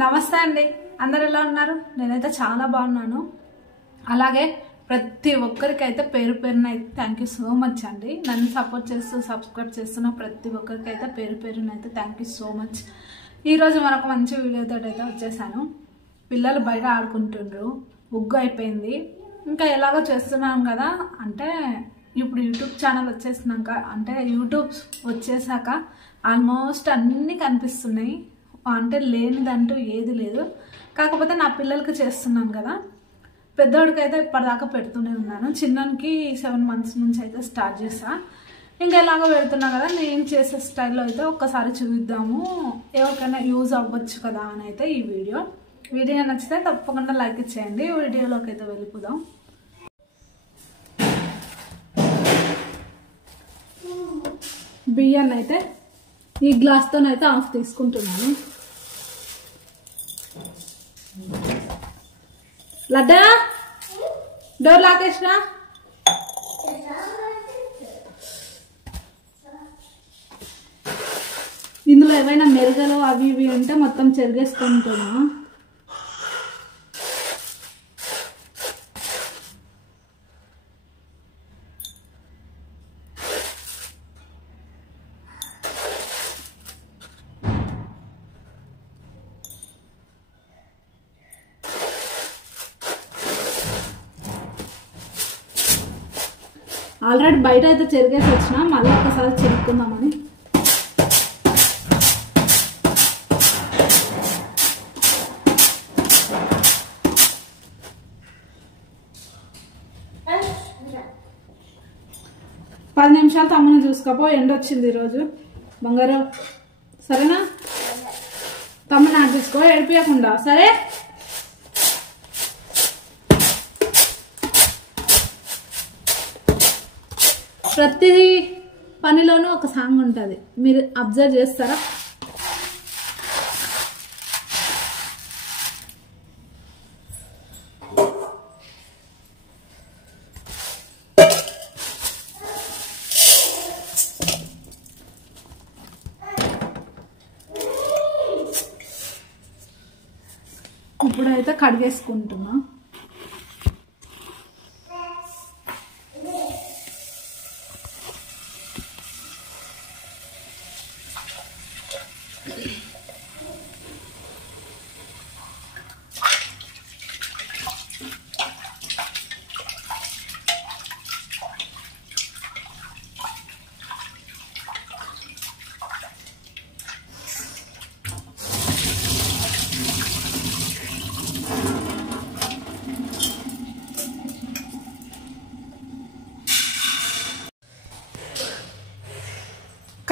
నమస్తే అండి. అందరు ఎలా ఉన్నారు? నేనైతే చాలా బాగున్నాను. అలాగే ప్రతి ఒక్కరికైతే పేరు పేరున అయితే థ్యాంక్ యూ సో మచ్ అండి. నన్ను సపోర్ట్ చేస్తూ సబ్స్క్రైబ్ చేస్తున్న ప్రతి ఒక్కరికైతే పేరు పేరున అయితే థ్యాంక్ యూ సో మచ్. ఈరోజు మరొక మంచి వీడియోతో అయితే వచ్చేసాను. పిల్లలు బయట ఆడుకుంటుండ్రు, ఉగ్గు అయిపోయింది. ఇంకా ఎలాగో చేస్తున్నాను కదా, అంటే ఇప్పుడు యూట్యూబ్ ఛానల్ వచ్చేసినాక, అంటే యూట్యూబ్ వచ్చేసాక ఆల్మోస్ట్ అన్నీ కనిపిస్తున్నాయి. అంటే లేనిదంటూ ఏది లేదు. కాకపోతే నా పిల్లలకి చేస్తున్నాను కదా, పెద్దోడికి అయితే ఇప్పటిదాకా పెడుతూనే ఉన్నాను. చిన్నకి 7 months నుంచి అయితే స్టార్ట్ చేసా. ఇంకా ఎలాగో పెడుతున్నా కదా, నేను చేసే స్టైల్లో అయితే ఒక్కసారి చూద్దాము, ఎవరికైనా యూజ్ అవ్వచ్చు కదా అని అయితే ఈ వీడియో నచ్చితే తప్పకుండా లైక్ ఇచ్చేయండి. వీడియోలోకి అయితే వెళ్ళిపోదాం. బియ్యాన్ని అయితే ఈ గ్లాస్తోనైతే హాఫ్ తీసుకుంటున్నాను. లడ్డా డోర్ లాకేసినా. ఇందులో ఏవైనా మెరుగలు అవి ఇవి ఉంటే మొత్తం చెరిగేసుకుంటున్నా. ఆల్రెడీ బయట అయితే చెరిగేసి వచ్చిన, మళ్ళీ ఒకసారి చెరుక్కుందామని. పది నిమిషాలు తమ్ముని చూసుకోపో, ఎండొచ్చింది ఈరోజు. బంగారు సరేనా? తమ్ముని నాకు తీసుకో, ఏడిపియకుండా సరే. ప్రతి పనిలోనూ ఒక సాంగ్ ఉంటుంది, మీరు అబ్జర్వ్ చేస్తారా? ఇప్పుడైతే కడిగేసుకుంటున్నా.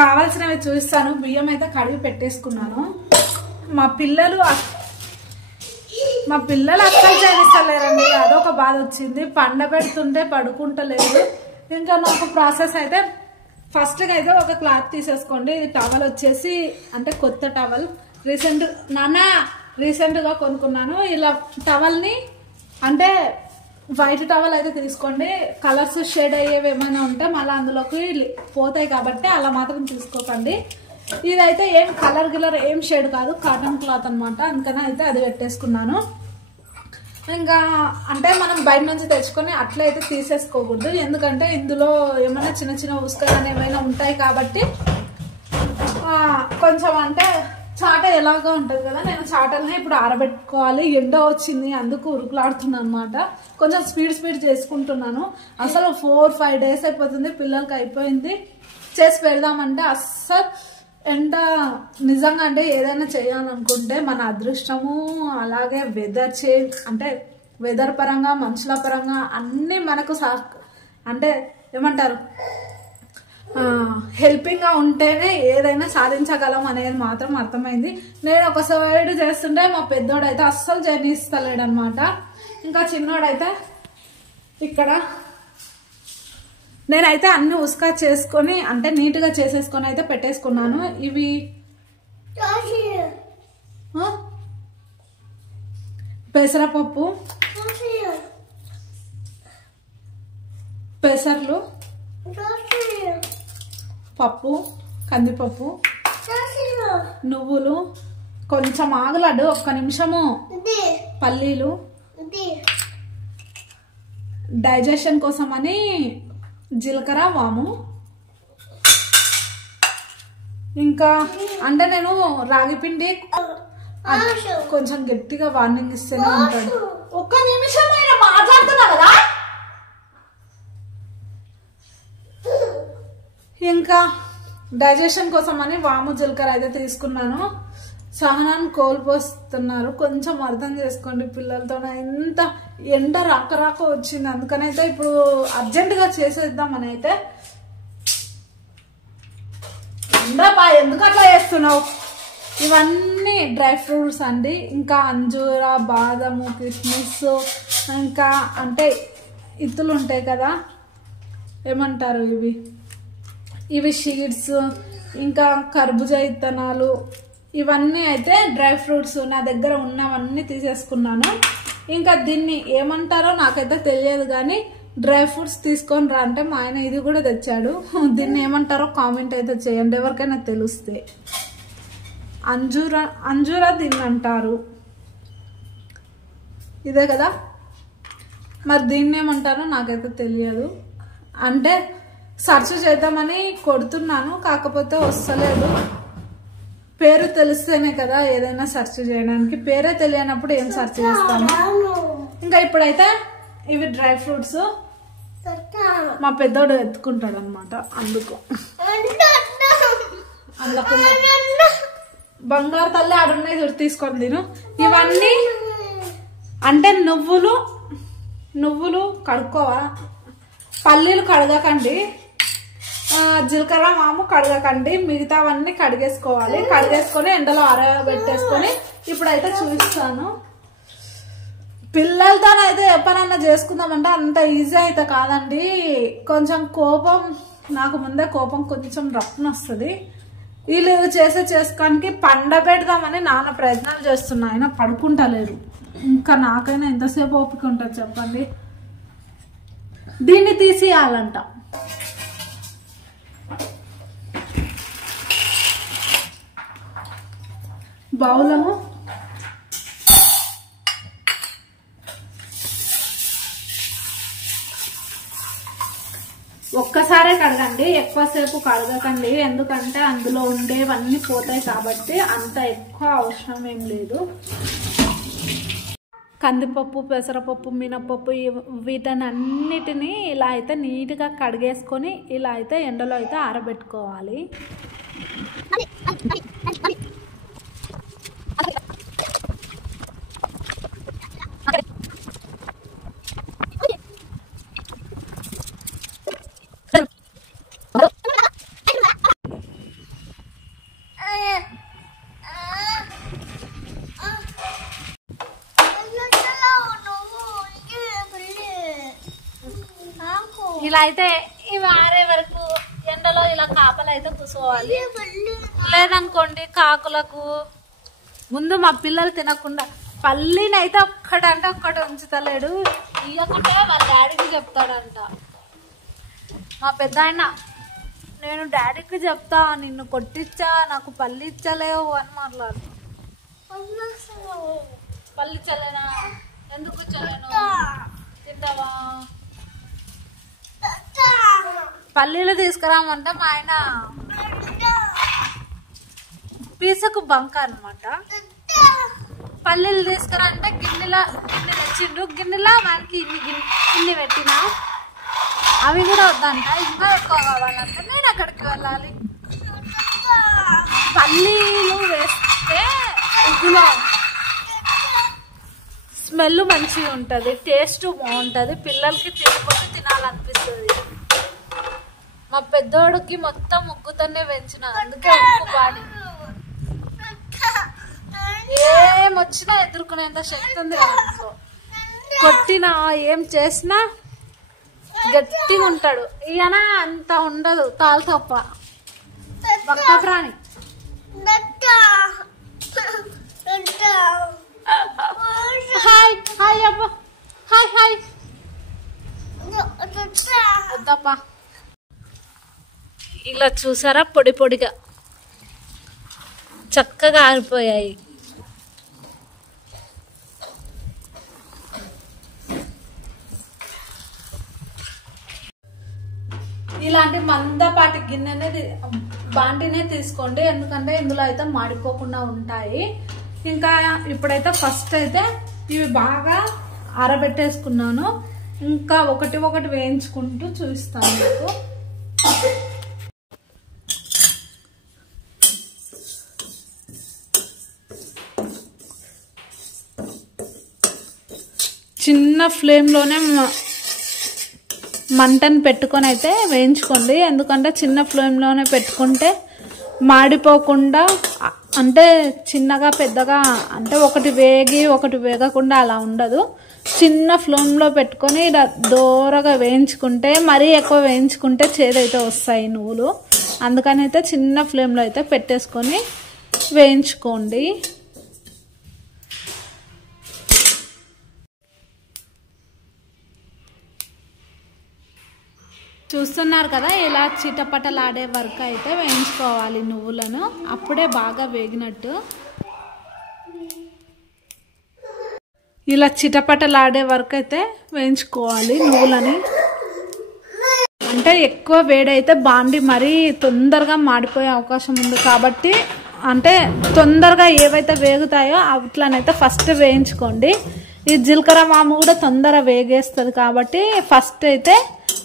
కావాల్సినవి చూపిస్తాను. బియ్యం అయితే కడిగి పెట్టేసుకున్నాను. మా పిల్లలు అస్సలు చేయిస్తలేరండి, అదొక బాధ వచ్చింది. పండబెడుతుంటే పడుకుంటలేదు. ఇంకా నాకు ప్రాసెస్ అయితే ఫస్ట్గా అయితే ఒక క్లాత్ తీసేసుకోండి. ఇది టవల్ వచ్చేసి అంటే కొత్త టవల్, రీసెంట్గా కొనుక్కున్నాను. ఇలా టవల్ని అంటే వైట్ టవల్ అయితే తీసుకోండి. కలర్స్ షేడ్ అయ్యేవి ఏమైనా ఉంటే మళ్ళీ అందులోకి పోతాయి కాబట్టి అలా మాత్రం తీసుకోకండి. ఇదైతే ఏం కలర్ ఏం షేడ్ కాదు, కాటన్ క్లాత్ అనమాట. అందుకని అయితే అది పెట్టేసుకున్నాను. ఇంకా అంటే మనం బయట నుంచి తెచ్చుకొని అట్లా అయితే తీసేసుకోకూడదు, ఎందుకంటే ఇందులో ఏమైనా చిన్న చిన్న ఉసుకలు ఏమైనా ఉంటాయి కాబట్టి కొంచెం అంటే చాట ఎలాగో ఉంటుంది కదా. నేను చాటల్ని ఇప్పుడు ఆరబెట్టుకోవాలి, ఎండ వచ్చింది, అందుకు ఉరుకులాడుతున్నాను అనమాట. కొంచెం స్పీడ్ చేసుకుంటున్నాను. అసలు 4-5 days అయిపోతుంది, పిల్లలకి అయిపోయింది. చేసి పెడదామంటే అస్సలు ఎండ నిజంగా అంటే ఏదైనా చేయాలనుకుంటే మన అదృష్టము, అలాగే వెదర్ చేంజ్ అంటే వెదర్ పరంగా మనుషుల పరంగా అన్నీ మనకు అంటే ఏమంటారు హెల్పింగ్ గా ఉంటేనే ఏదైనా సాధించగలం అనేది మాత్రం అర్థమైంది. నేను ఒక సైడ్ చేస్తుంటే మా పెద్దోడైతే అస్సలు జర్నీస్తలేడు అనమాట. ఇంకా చిన్నోడైతే ఇక్కడ నేనైతే అన్ని ఉసుకా చేసుకొని అంటే నీట్గా చేసేసుకొని అయితే పెట్టేసుకున్నాను. ఇవి పెసరపప్పు, పెసర్లు, పప్పు, కందిపప్పు, నువ్వులు, కొంచెం ఆగలడు, ఒక్క నిమిషము. పల్లీలు డైజెషన్ కోసం అని జీలకర్ర, వాము. ఇంకా అంటే నేను రాగి పిండి కొంచెం గట్టిగా వార్నింగ్ ఇస్తేనే ఉంటాడు. ఒక్క నిమిషం మాట్లాడుతున్నా కదా. ఇంకా డైజెషన్ కోసం అని వాము, జీలకర్ర అయితే తీసుకున్నాను. సహనాన్ని కోల్పోస్తున్నారు, కొంచెం అర్థం చేసుకోండి. పిల్లలతో ఎంత ఎండ రాక వచ్చింది, అందుకనైతే ఇప్పుడు అర్జెంటుగా చేసేద్దామని అయితే. ఎండపా ఎందుకు అట్లా చేస్తున్నావు? ఇవన్నీ డ్రై ఫ్రూట్స్ అండి. ఇంకా అంజూర, బాదము, కిస్మిస్, ఇంకా అంటే ఇత్తులు ఉంటాయి కదా, ఏమంటారు ఇవి సీడ్స్, ఇంకా కర్బూజా ఇత్తనాలు, ఇవన్నీ అయితే డ్రై ఫ్రూట్స్ నా దగ్గర ఉన్నవన్నీ తీసేసుకున్నాను. ఇంకా దీన్ని ఏమంటారో నాకైతే తెలియదు కానీ డ్రై ఫ్రూట్స్ తీసుకొని రా అంటే మా ఆయన ఇది కూడా తెచ్చాడు. దీన్ని ఏమంటారో కామెంట్ అయితే చేయండి ఎవరికైనా తెలిస్తే. అంజూరా దీన్ని అంటారు, ఇదే కదా. మరి దీన్ని ఏమంటారో నాకైతే తెలియదు. అంటే సెర్చ్ చేద్దామని కొడుతున్నాను, కాకపోతే వస్తలేదు. పేరు తెలిస్తేనే కదా ఏదైనా సెర్చ్ చేయడానికి. పేరే తెలియనప్పుడు ఏం సెర్చ్ చేస్తాము. ఇంకా ఇప్పుడైతే ఇవి డ్రై ఫ్రూట్స్ మా పెద్దోడు ఎత్తుకుంటాడు అనమాట, అందుకు బంగారు తల్లి ఆడున్నాయి చూడు, తీసుకొని తిను. ఇవన్నీ అంటే నువ్వులు కడుక్కోవా, పల్లీలు కడగకండి, జీలకర్ర, వాము కడగకండి, మిగతావన్నీ కడిగేసుకోవాలి. కడిగేసుకొని ఎండలో ఆరబెట్టేసుకొని ఇప్పుడైతే చూపిస్తాను. పిల్లలతోనైతే ఎప్పుడన్నా చేసుకుందామంటే అంత ఈజీ అయితే కాదండి. కొంచెం కోపం, నాకు ముందే కోపం కొంచెం రఫ్న వస్తుంది. వీళ్ళు చేసుకోనికి పండబెడదామని నాన్న ప్రయత్నాలు చేస్తున్నా, ఆయన పడుకుంటలేరు. ఇంకా నాకైనా ఎంతసేపు ఓపిక ఉంటుంది చెప్పండి. దీన్ని తీసేయాలంట. బౌలము ఒక్కసారే కడగండి, ఎక్కువసేపు కడగకండి. ఎందుకంటే అందులో ఉండేవన్నీ పోతాయి కాబట్టి అంత ఎక్కువ అవసరం ఏం లేదు. కందిపప్పు, పెసరపప్పు, మినపప్పు వీటన్నిటిని ఇలా అయితే నీట్గా కడిగేసుకొని ఇలా అయితే ఎండలో అయితే ఆరబెట్టుకోవాలి. ఇలా అయితే ఇవి ఆరే వరకు ఎండలో ఇలా కాపలు అయితే కూర్చోవాలి. లేదనుకోండి కాకులకు ముందు మా పిల్లలు తినకుండా పల్లీని అయితే ఒక్కటంటే ఒక్కటి ఉంచుతలేడు. ఇవ్వకుంటే వాళ్ళ డాడీకి చెప్తాడంట. మా పెద్ద ఆయన, నేను డాడీకి చెప్తా, నిన్ను కొట్టించా, నాకు పల్లి ఇచ్చలేవు అని మాట్లాడు. పల్లి ఇచ్చలేనా? ఎందుకు ఇచ్చలేను? తింటావా? పల్లీలు తీసుకురామంటే మా ఆయన పీసకు బంక అనమాట. పల్లీలు తీసుకురా అంటే గిన్నె తెచ్చిండు. గిన్నెలా మనకి ఇన్ని పెట్టినా అవి కూడా వద్దంట, ఇంకా ఎక్కువ కావాలంటే నేను ఎక్కడికి వెళ్ళాలి? పల్లీలు వేస్తే ఉగ్గులో స్మెల్ మంచిగా ఉంటుంది, టేస్ట్ బాగుంటుంది, పిల్లలకి తినకపోతే తినాలనిపిస్తుంది. మా పెద్దోడికి మొత్తం ఉగ్గుతోనే పెంచిన, అందుకే ఉప్పు పాడి ఏమొచ్చినా ఎదుర్కొనేంత శక్తి ఉంది. కొట్టినా ఏం చేసినా గట్టిగా ఉంటాడు. ఈయన అంత ఉండదు, తాలు తప్ప పక్క ప్రాణి. హాయ్ హాయ్ అబ్బా, హాయ్ హాయ్. వద్దప్పా. ఇలా చూసారా పొడి పొడిగా చక్కగా ఆరిపోయాయి. ఇలాంటి మందపాటి గిన్నెనే బాండినే తీసుకోండి, ఎందుకంటే ఇందులో అయితే మాడిపోకుండా ఉంటాయి. ఇంకా ఇప్పుడైతే ఫస్ట్ అయితే ఇవి బాగా ఆరబెట్టేసుకున్నాను. ఇంకా ఒకటి ఒకటి వేయించుకుంటూ చూపిస్తాను మీకు. చిన్న ఫ్లేమ్లోనే మంటను పెట్టుకొని అయితే వేయించుకోండి, ఎందుకంటే చిన్న ఫ్లేమ్లోనే పెట్టుకుంటే మాడిపోకుండా, అంటే చిన్నగా పెద్దగా అంటే ఒకటి వేగి ఒకటి వేగకుండా అలా ఉండదు. చిన్న ఫ్లేమ్లో పెట్టుకొని దూరగా వేయించుకుంటే, మరీ ఎక్కువ వేయించుకుంటే చేదైతే వస్తాయి నువ్వులు. అందుకని అయితే చిన్న ఫ్లేమ్లో అయితే పెట్టేసుకొని వేయించుకోండి. చూస్తున్నారు కదా, ఇలా చిటపటలాడే వరకు అయితే వేయించుకోవాలి నువ్వులను, అప్పుడే బాగా వేగినట్టు. ఇలా చిటపటలాడే వరకు అయితే వేయించుకోవాలి నువ్వులని. అంటే ఎక్కువ వేడైతే బాండి మరీ తొందరగా మాడిపోయే అవకాశం ఉంది కాబట్టి, అంటే తొందరగా ఏవైతే వేగుతాయో అట్లనైతే ఫస్ట్ వేయించుకోండి. ఈ జీలకర్ర వాము కూడా తొందర వేగేస్తుంది కాబట్టి ఫస్ట్ అయితే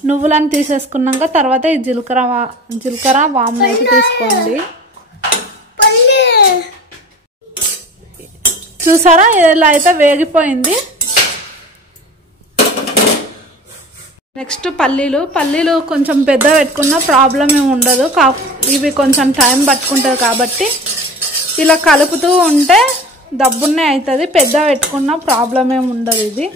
నువ్వులను తీసేసుకున్నాక తర్వాత ఈ జీలకర్ర వాము అయితే తీసుకోండి. చూసారా, ఇలా అయితే వేగిపోయింది. నెక్స్ట్ పల్లీలు కొంచెం పెద్ద పెట్టుకున్న ప్రాబ్లం ఏమి ఉండదు, ఇవి కొంచెం టైం పట్టుకుంటుంది కాబట్టి ఇలా కలుపుతూ ఉంటే దబ్బున్నే అవుతుంది. పెద్ద పెట్టుకున్న ప్రాబ్లం ఏమి ఉండదు. ఇది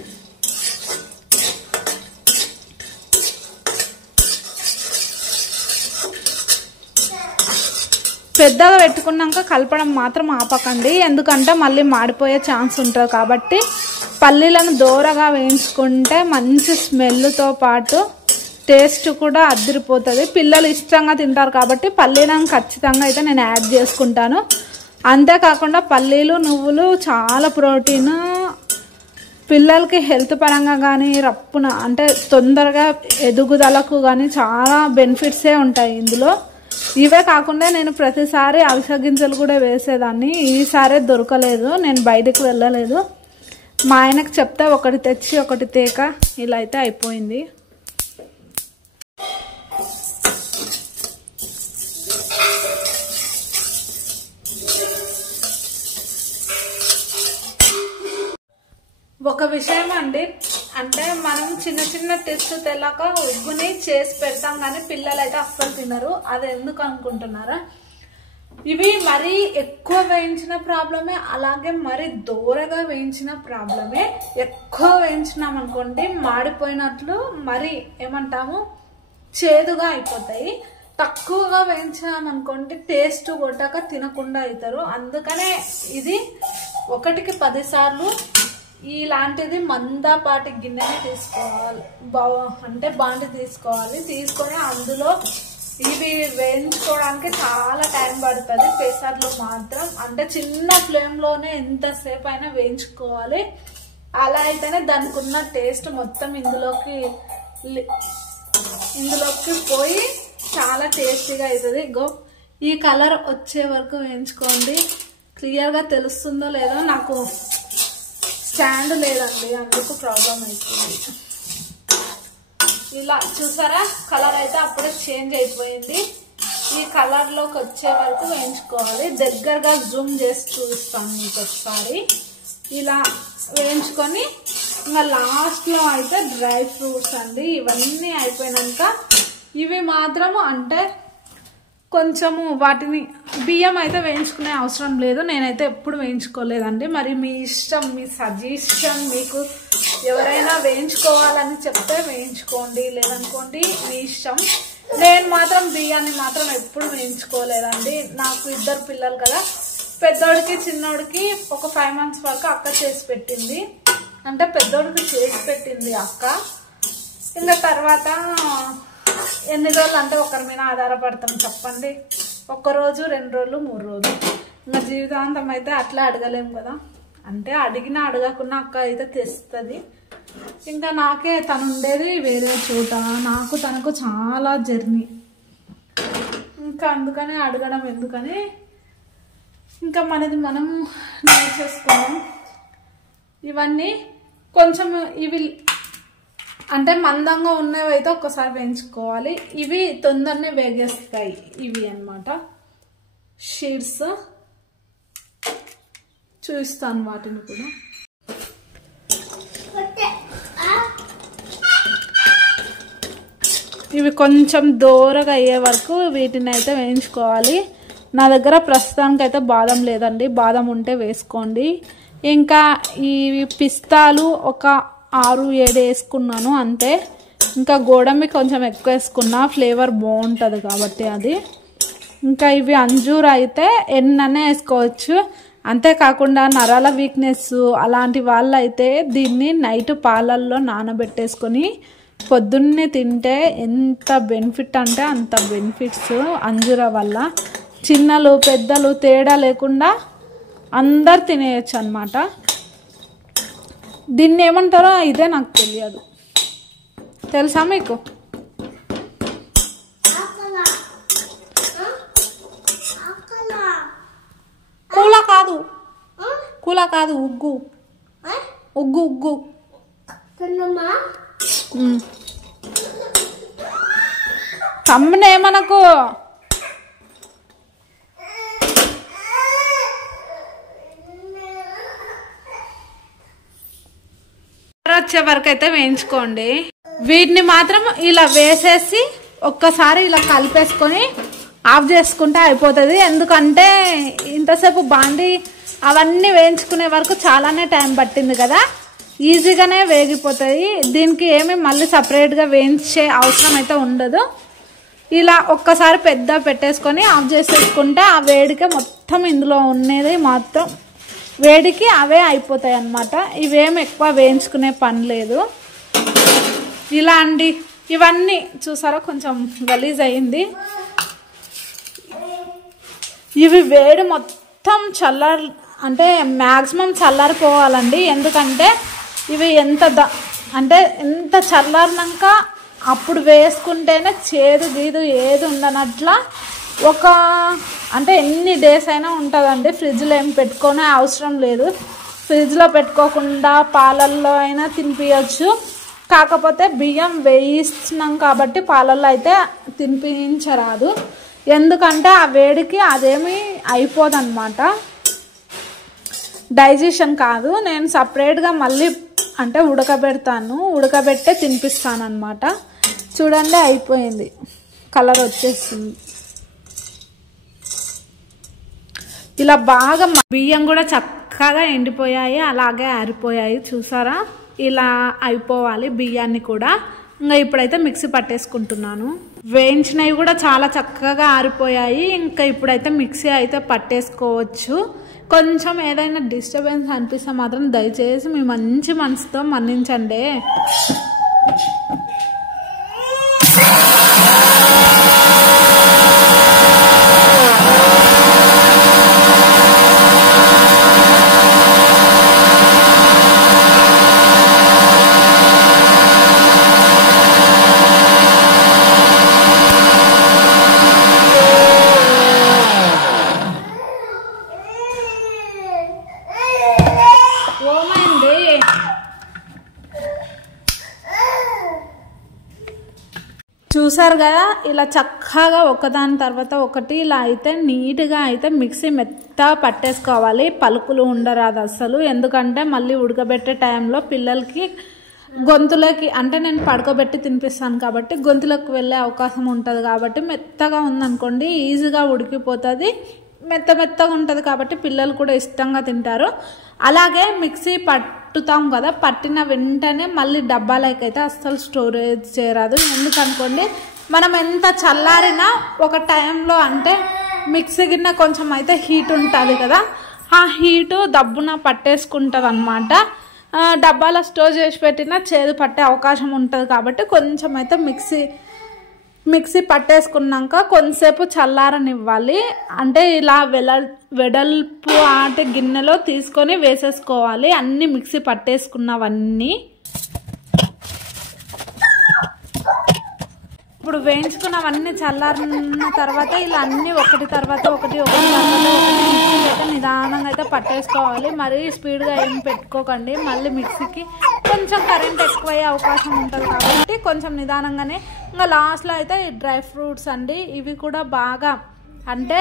పెద్దగా పెట్టుకున్నాక కలపడం మాత్రం ఆపకండి, ఎందుకంటే మళ్ళీ మాడిపోయే ఛాన్స్ ఉంటుంది కాబట్టి. పల్లీలను దూరగా వేయించుకుంటే మంచి స్మెల్తో పాటు టేస్ట్ కూడా అదిరిపోతుంది. పిల్లలు ఇష్టంగా తింటారు కాబట్టి పల్లీలను ఖచ్చితంగా అయితే నేను యాడ్ చేసుకుంటాను. అంతేకాకుండా పల్లీలు నువ్వులు చాలా ప్రోటీన్, పిల్లలకి హెల్త్ పరంగా కానీ రప్పున అంటే తొందరగా ఎదుగుదలకు కానీ చాలా బెనిఫిట్సే ఉంటాయి ఇందులో. ఇవే కాకుండా నేను ప్రతిసారి అవిసె గింజలు కూడా వేసేదాన్ని, ఈసారి దొరకలేదు, నేను బయటకు వెళ్ళలేదు. మా ఆయనకు చెప్తే ఒకటి తెచ్చి ఒకటి తేక ఇలా అయితే అయిపోయింది. ఒక విషయం అండి, అంటే మనం చిన్న చిన్న టిప్స్ తెలియక ఉగ్గుని చేసి పెడతాం కానీ పిల్లలు అయితే అస్సలు తినరు. అది ఎందుకు అనుకుంటున్నారా? ఇవి మరీ ఎక్కువ వేయించిన ప్రాబ్లమే, అలాగే మరీ దూరగా వేయించిన ప్రాబ్లమే. ఎక్కువ వేయించినాం అనుకోండి మాడిపోయినట్లు మరీ ఏమంటాము చేదుగా అయిపోతాయి. తక్కువగా వేయించామనుకోండి టేస్ట్ కొట్టాక తినకుండా అవుతారు. అందుకనే ఇది 1కి 10 సార్లు ఇలాంటిది మందపాటి గిన్నెని తీసుకోవాలి, అంటే బాండి తీసుకోవాలి. తీసుకొని అందులో ఇవి వేయించుకోవడానికి చాలా టైం పడుతుంది. పెసర్లు మాత్రం అంటే చిన్న ఫ్లేమ్లోనే ఎంతసేపు అయినా వేయించుకోవాలి. అలా అయితేనే దానికి ఉన్న టేస్ట్ మొత్తం ఇందులోకి పోయి చాలా టేస్టీగా అవుతుంది. గో ఈ కలర్ వచ్చే వరకు వేయించుకోండి. క్లియర్గా తెలుస్తుందో లేదో, నాకు స్టాండ్ లేదండి అందుకు ప్రాబ్లం అవుతుంది. ఇలా చూసారా, కలర్ అయితే అప్పుడే చేంజ్ అయిపోయింది. ఈ కలర్లోకి వచ్చే వరకు వేయించుకోవాలి. దగ్గరగా జూమ్ చేసి చూపిస్తాను మీకు ఒకసారి. ఇలా వేయించుకొని ఇంకా లాస్ట్లో అయితే డ్రై ఫ్రూట్స్ అండి. ఇవన్నీ అయిపోయినాక ఇవి మాత్రము అంటే కొంచెము వాటిని బియ్యం అయితే వేయించుకునే అవసరం లేదు, నేనైతే ఎప్పుడు వేయించుకోలేదండి. మరి మీ ఇష్టం, మీ సజెషన్, మీకు ఎవరైనా వేయించుకోవాలని చెప్తే వేయించుకోండి, లేదనుకోండి మీ ఇష్టం. నేను మాత్రం బియ్యాన్ని మాత్రం ఎప్పుడు వేయించుకోలేదండి. నాకు 2 పిల్లలు కదా, పెద్దోడికి చిన్నోడికి ఒక 5 months వరకు అక్క చేసి పెట్టింది. అంటే పెద్దోడికి చేసి పెట్టింది అక్క. ఇంకా తర్వాత ఎన్ని రోజులు అంటే ఒకరి మీద ఆధారపడతాం చెప్పండి? 1 రోజు 2 రోజులు 3 రోజులు, ఇంకా జీవితాంతం అయితే అట్లా అడగలేము కదా. అంటే అడిగినా అడగకున్నా అక్క అయితే తెస్తుంది. ఇంకా నాకే తను ఉండేది వేరే చోట, నాకు తనకు చాలా జర్నీ. ఇంకా అందుకని అడగడం ఎందుకని ఇంకా మనది మనం నేర్చేసుకున్నాం. ఇవన్నీ కొంచెం ఇవి అంటే మందంగా ఉన్నవి అయితే ఒక్కసారి వేయించుకోవాలి. ఇవి తొందరనే వేగేస్తాయి ఇవి అన్నమాట. షీడ్స్ చూస్తాను వాటిని కూడా. ఇవి కొంచెం దూరగా అయ్యే వరకు వీటిని అయితే వేయించుకోవాలి. నా దగ్గర ప్రస్తుతానికి అయితే బాదం లేదండి, బాదం ఉంటే వేసుకోండి. ఇంకా ఈ పిస్తాలు ఒక 6-7 వేసుకున్నాను అంతే. ఇంకా గోడంబి కొంచెం ఎక్కువ వేసుకున్నా, ఫ్లేవర్ బాగుంటుంది కాబట్టి అది. ఇంకా ఇవి అంజూర్ అయితే ఎన్ననే వేసుకోవచ్చు. అంతేకాకుండా నరాల వీక్నెస్ అలాంటి వాళ్ళు అయితే దీన్ని నైట్ పాలల్లో నానబెట్టేసుకొని పొద్దున్నే తింటే ఎంత బెనిఫిట్ అంటే అంత బెనిఫిట్స్ అంజూర వల్ల. చిన్నలు పెద్దలు తేడా లేకుండా అందరు తినేయచ్చు అన్నమాట. దీన్ని ఏమంటారో ఇదే నాకు తెలియదు, తెలుసా మీకు? కూల కాదు, కూల కాదు, ఉగ్గు ఉగ్గు ఉగ్గు. తమ్మునే మనకు వచ్చే వరకు అయితే వేయించుకోండి. వీటిని మాత్రం ఇలా వేసేసి ఒక్కసారి ఇలా కలిపేసుకొని ఆఫ్ చేసుకుంటే అయిపోతుంది. ఎందుకంటే ఇంతసేపు బాండి అవన్నీ వేయించుకునే వరకు చాలానే టైం పట్టింది కదా, ఈజీగానే వేగిపోతాయి. దీనికి ఏమి మళ్ళీ సపరేట్గా వేయించే అవసరం అయితే ఉండదు. ఇలా ఒక్కసారి పెద్ద పెట్టేసుకొని ఆఫ్ చేసేసుకుంటే ఆ వేడికే మొత్తం ఇందులో ఉన్నది మాత్రం వేడికి అవే అయిపోతాయి అన్నమాట. ఇవేమి ఎక్కువ వేయించుకునే పని లేదు. ఇలా అండి, ఇవన్నీ చూసారా కొంచెం గలీజ్ అయింది. ఇవి వేడి మొత్తం అంటే మ్యాక్సిమం చల్లారిపోవాలండి. ఎందుకంటే ఇవి ఎంత చల్లారినాక అప్పుడు వేసుకుంటేనే చేదు గీదు ఏది ఉండనట్లా అంటే ఎన్ని డేస్ అయినా ఉంటుందండి. ఫ్రిడ్జ్లో ఏం పెట్టుకునే అవసరం లేదు. ఫ్రిడ్జ్లో పెట్టుకోకుండా పాలల్లో అయినా తినిపించచ్చు. కాకపోతే బియ్యం వేయిస్తున్నాం కాబట్టి పాలల్లో అయితే తినిపించరాదు. ఎందుకంటే ఆ వేడికి అదేమీ అయిపోదన్నమాట, డైజెషన్ కాదు. నేను సపరేట్గా మళ్ళీ అంటే ఉడకబెట్టే తినిపిస్తాను అన్నమాట. చూడండి అయిపోయింది, కలర్ వచ్చేస్తుంది. ఇలా బాగా బియ్యం కూడా చక్కగా ఎండిపోయాయి, అలాగే ఆరిపోయాయి. చూసారా, ఇలా అయిపోవాలి బియ్యాన్ని కూడా. ఇంకా ఇప్పుడైతే మిక్సీ పట్టేసుకుంటున్నాను. వేయించినవి కూడా చాలా చక్కగా ఆరిపోయాయి. ఇంకా ఇప్పుడైతే మిక్సీ అయితే పట్టేసుకోవచ్చు. కొంచెం ఏదైనా డిస్టర్బెన్స్ అనిపిస్తే మాత్రం దయచేసి మీ మంచి మనసుతో మన్నించండి. చూసారు కదా, ఇలా చక్కగా ఒకదాని తర్వాత ఒకటి ఇలా అయితే నీట్గా అయితే మిక్సీ మెత్త పట్టేసుకోవాలి. పలుకులు ఉండరాదు అసలు. ఎందుకంటే మళ్ళీ ఉడకబెట్టే టైంలో పిల్లలకి గొంతులోకి అంటే నేను పడుకోబెట్టి తినిపిస్తాను కాబట్టి గొంతులోకి వెళ్ళే అవకాశం ఉంటుంది. కాబట్టి మెత్తగా ఉందనుకోండి ఈజీగా ఉడికిపోతుంది. మెత్తగా ఉంటుంది కాబట్టి పిల్లలు కూడా ఇష్టంగా తింటారు. అలాగే మిక్సీ పట్టుతాం కదా, పట్టిన వెంటనే మళ్ళీ డబ్బాలకి అయితే అస్సలు స్టోరేజ్ చేయరాదు. ఎందుకనుకోండి మనం ఎంత చల్లారినా ఒక టైంలో అంటే మిక్సీ గిన్నె కొంచెం అయితే హీట్ ఉంటుంది కదా, ఆ హీటు దబ్బున పట్టేసుకుంటుంది అన్నమాట. డబ్బాలో స్టోర్ చేసి పెట్టినా చేదు పట్టే అవకాశం ఉంటుంది. కాబట్టి కొంచెం అయితే మిక్సీ పట్టేసుకున్నాక కొంతసేపు చల్లారనివ్వాలి. అంటే ఇలా వెడల్పు ఆటి గిన్నెలో తీసుకొని వేసేసుకోవాలి అన్నీ మిక్సీ పట్టేసుకున్నవన్నీ. ఇప్పుడు వేయించుకున్నవన్నీ చల్లారిన తర్వాత ఇలా అన్నీ ఒకటి తర్వాత ఒకటి మిక్సీకి అయితే నిదానంగా అయితే పట్టేసుకోవాలి. మరీ స్పీడ్గా ఏం పెట్టుకోకండి, మళ్ళీ మిక్సీకి కొంచెం కరెంట్ ఎక్కువయ్యే అవకాశం ఉంటుంది కాబట్టి కొంచెం నిదానంగానే. ఇంకా లాస్ట్లో అయితే ఈ డ్రై ఫ్రూట్స్ అండి, ఇవి కూడా బాగా అంటే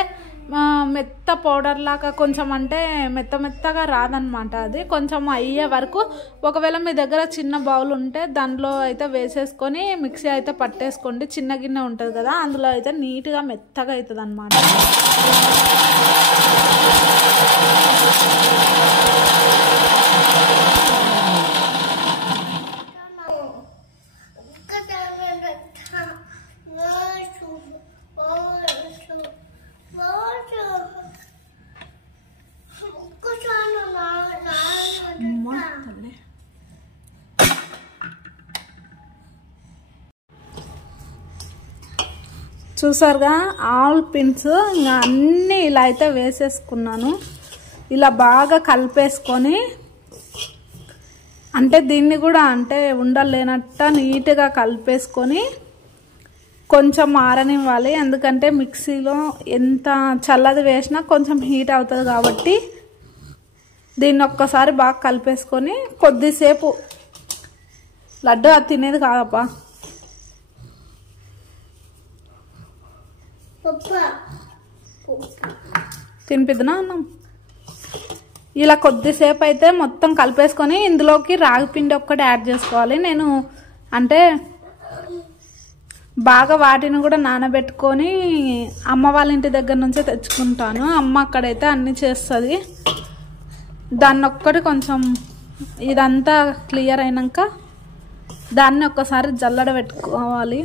మెత్త పౌడర్ లాగా కొంచెం అంటే మెత్తగా రాదనమాట. అది కొంచెం అయ్యే వరకు ఒకవేళ మీ దగ్గర చిన్న బౌల్ ఉంటే దాంట్లో అయితే వేసేసుకొని మిక్సీ అయితే పట్టేసుకోండి. చిన్న గిన్నె ఉంటుంది కదా, అందులో అయితే నీట్గా మెత్తగా అవుతుంది అనమాట. చూసారుగా ఆల్ పిన్స్ ఇంకా అన్నీ ఇలా అయితే వేసేసుకున్నాను. ఇలా బాగా కలిపేసుకొని అంటే దీన్ని కూడా అంటే ఉండలేనట్ట నీట్గా కలిపేసుకొని కొంచెం ఆరనివ్వాలి. ఎందుకంటే మిక్సీలో ఎంత చల్లది వేసినా కొంచెం హీట్ అవుతుంది కాబట్టి దీన్ని ఒక్కసారి బాగా కలిపేసుకొని కొద్దిసేపు, లడ్డు అది తినేది కాదప్పా, తినిపిద్దునా అన్నం. ఇలా కొద్దిసేపు అయితే మొత్తం కలిపేసుకొని ఇందులోకి రాగి పిండి ఒక్కటి యాడ్ చేసుకోవాలి. నేను అంటే బాగా వాటిని కూడా నానబెట్టుకొని అమ్మ వాళ్ళ ఇంటి దగ్గర నుంచే తెచ్చుకుంటాను. అమ్మ అక్కడైతే అన్నీ చేస్తుంది. దాన్ని ఒక్కటి కొంచెం ఇదంతా క్లియర్ అయినాక దాన్ని ఒక్కసారి జల్లడ పెట్టుకోవాలి.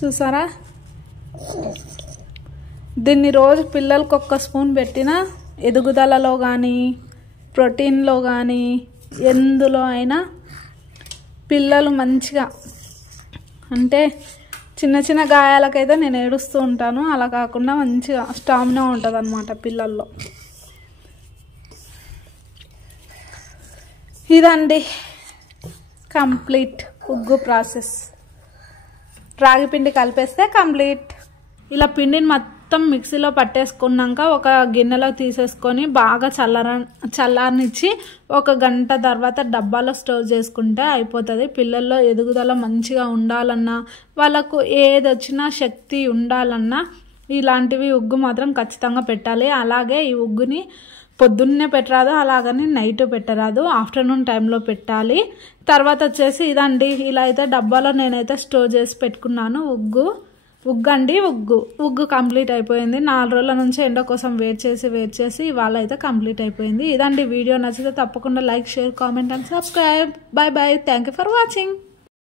చూసారా, దీన్ని రోజు పిల్లలకి ఒక్క స్పూన్ పెట్టినా ఎదుగుదలలో కానీ ప్రోటీన్లో కానీ ఎందులో అయినా పిల్లలు మంచిగా అంటే చిన్న చిన్న గాయాలకైతే నేను ఏడుస్తూ ఉంటాను, అలా కాకుండా మంచిగా స్టామినా ఉంటుంది అన్నమాట పిల్లల్లో. ఇదండి కంప్లీట్ ఉగ్గు ప్రాసెస్. రాగి పిండి కలిపేస్తే కంప్లీట్. ఇలా పిండిని మొత్తం మిక్సీలో పట్టేసుకున్నాక ఒక గిన్నెలో తీసేసుకొని బాగా చల్లారనిచ్చి 1 గంట తర్వాత డబ్బాలో స్టోర్ చేసుకుంటే అయిపోతుంది. పిల్లల్లో ఎదుగుదల మంచిగా ఉండాలన్నా వాళ్ళకు ఏది వచ్చినా శక్తి ఉండాలన్నా ఇలాంటివి ఉగ్గు మాత్రం ఖచ్చితంగా పెట్టాలి. అలాగే ఈ ఉగ్గుని పొద్దున్నే పెట్టరాదు, అలాగని నైట్ పెట్టరాదు, ఆఫ్టర్నూన్ టైంలో పెట్టాలి. తర్వాత వచ్చేసి ఇదండి, ఇలా అయితే డబ్బాలో నేనైతే స్టోర్ చేసి పెట్టుకున్నాను. ఉగ్గు కంప్లీట్ అయిపోయింది. 4 రోజుల నుంచి ఎండ కోసం వెయిట్ చేసి ఇవాళ అయితే కంప్లీట్ అయిపోయింది. ఇదండి వీడియో. నచ్చితే తప్పకుండా like, share, comment and subscribe. Bye bye. Thank you for watching.